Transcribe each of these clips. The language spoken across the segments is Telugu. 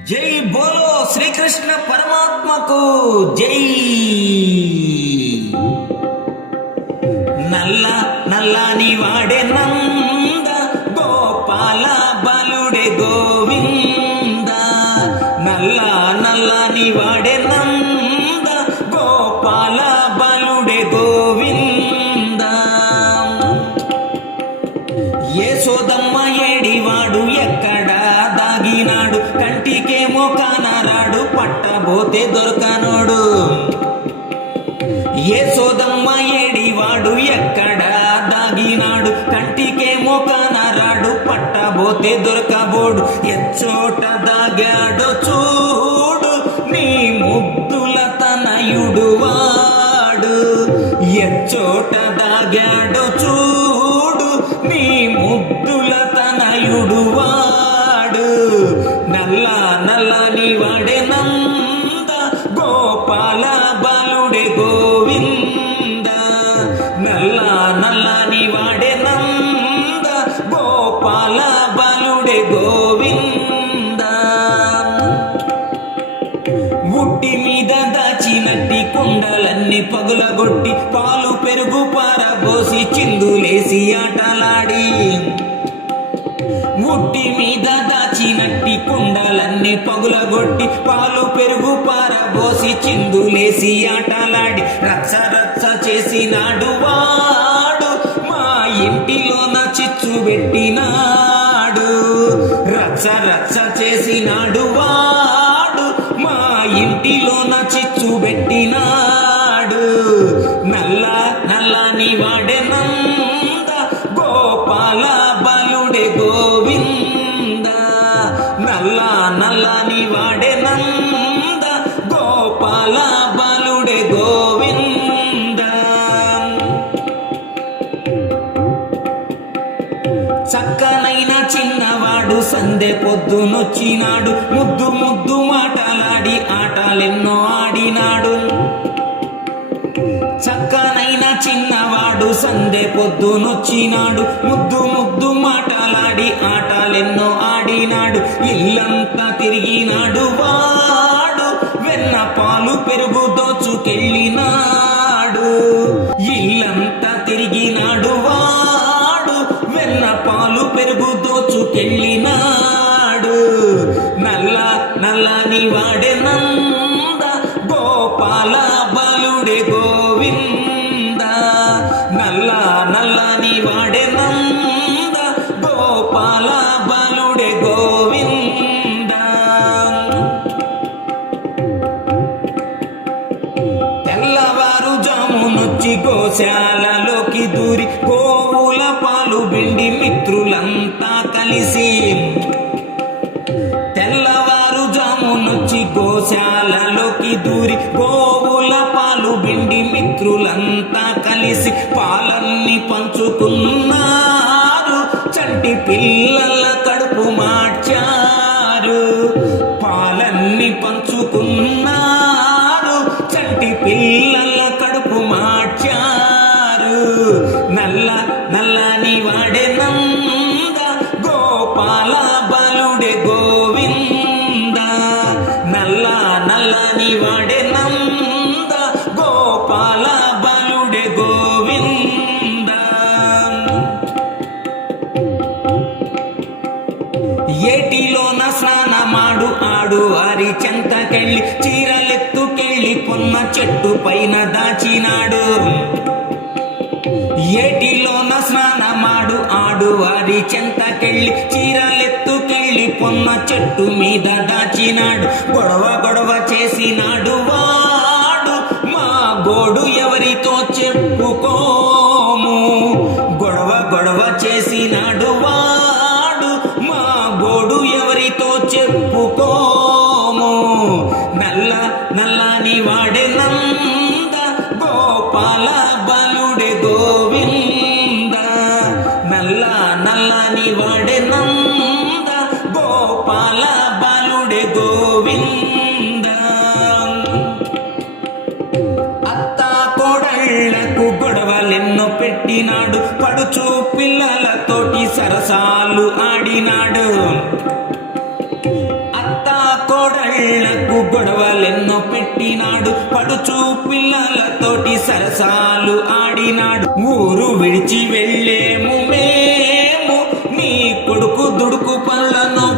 జై బోలో శ్రీకృష్ణ పరమాత్మకు జై. నల్ల నల్లని వాడే నంద గోపాల బలుడే గోవింద. నల్ల నల్లని వాడే నంద గోపాల బలుడే గోవింద. యశోదమ్మ ఏడివాడు ఎక్కడ కంటికేమో కానరాడు పట్టబోతే దొరకనోడు. యశోదమ్మ ఏడివాడు ఎక్కడ దాగినాడు. కంటికేమో కానరాడు పట్టబోతే దొరకబోడు. ఎచ్చోట దాగాడో చూడు నీ ముద్దుల తనయుడు వాడు. ఎచ్చోట దాగాడో చూడు బాలుడే గోవింద నల్ల నల్లని వాడే నంద గోపాల బాలుడే గోవింద. ముట్టి మీద దాచినట్టి కుండలన్నీ పగులగొట్టి పాలు పెరుగు పారబోసి చిందులేసి ఆటలాడి. ముట్టి మీద దా కుండలన్నీ పగులగొట్టి పాలు పెరుగు పారబోసి చిందులేసి ఆటలాడి రచ్చ రచ్చ చేసినాడు వాడు మా ఇంటిలోన చిచ్చు పెట్టినాడు. రచ్చ రచ్చ చేసినాడు వాడు మా ఇంటిలోన చక్కనైన చిన్నవాడు సందె పొద్దునొచ్చినాడు. ముద్దు ముద్దు మాటలాడి ఆటలెన్నో ఆడినాడు. చక్కనైన చిన్నవాడు సందె పొద్దునొచ్చినాడు. ముద్దు ముద్దు మాటలాడి ఆటలెన్నో ఆడినాడు. ఇల్లంతా తిరిగినాడు వాడు. వెన్న పాలు పెరుగు దోచుకెళ్ళినాడు. నుంచి గోశాలలోకి దూరి గోవుల పాలు పిండి మిత్రులంతా కలిసి తెల్లవారు జామునొచ్చి గోశాలలోకి దూరి గోవుల పాలు పిండి మిత్రులంతా కలిసి పాలన్నీ పంచుకున్నారు. చంటి పిల్లల స్నానమాడు వారి చెంతకెళ్ళి చీరలెత్తుకెళ్ళి కొన్న చెట్టు పైన దాచినాడు. ఏటిలోన స్నానమాడు ఆడు వారి చెంతకెళ్ళి చీరలెత్తుకెళ్ళి పొన్న చెట్టు మీద దాచినాడు. గొడవ గొడవ చేసినాడు వాడు. మా గోడు ఎవరితో చెప్పుకో వాడే నంద గోపాల బలుడే గోవింద. నల్ల నల్లని వాడే నంద గోపాల బలుడే గోవింద. అత్త కోడళ్ళకు గొడవలెన్నో పెట్టినాడు పడుచు పిల్లలతోటి సరసాలు ఆడినాడు. అత్త కోడళ్ళ గొడవలెన్నో పెట్టినాడు. పడుచు పిల్లలతోటి సరసాలు ఆడినాడు. ఊరు విడిచి వెళ్ళేము మేము. నీ కొడుకు దుడుకు పనులను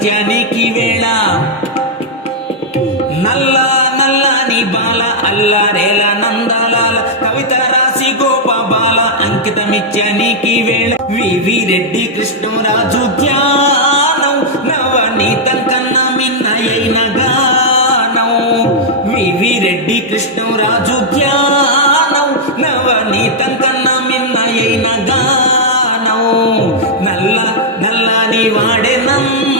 సత్యానికి వేళ. నల్ల నల్లని బాల అల్లారేల నందలాల. కవిత రాసి గోప బాల అంకితమిత్యానికి వేళ. వివి రెడ్డి కృష్ణరాజు ధ్యానం. నవనీతం కన్నా మిన్నయైన గానం. వివి రెడ్డి కృష్ణరాజు ధ్యానం. నవనీతం కన్నా మిన్నయైన గానం. నల్ల నల్లని వాడే నమ్మ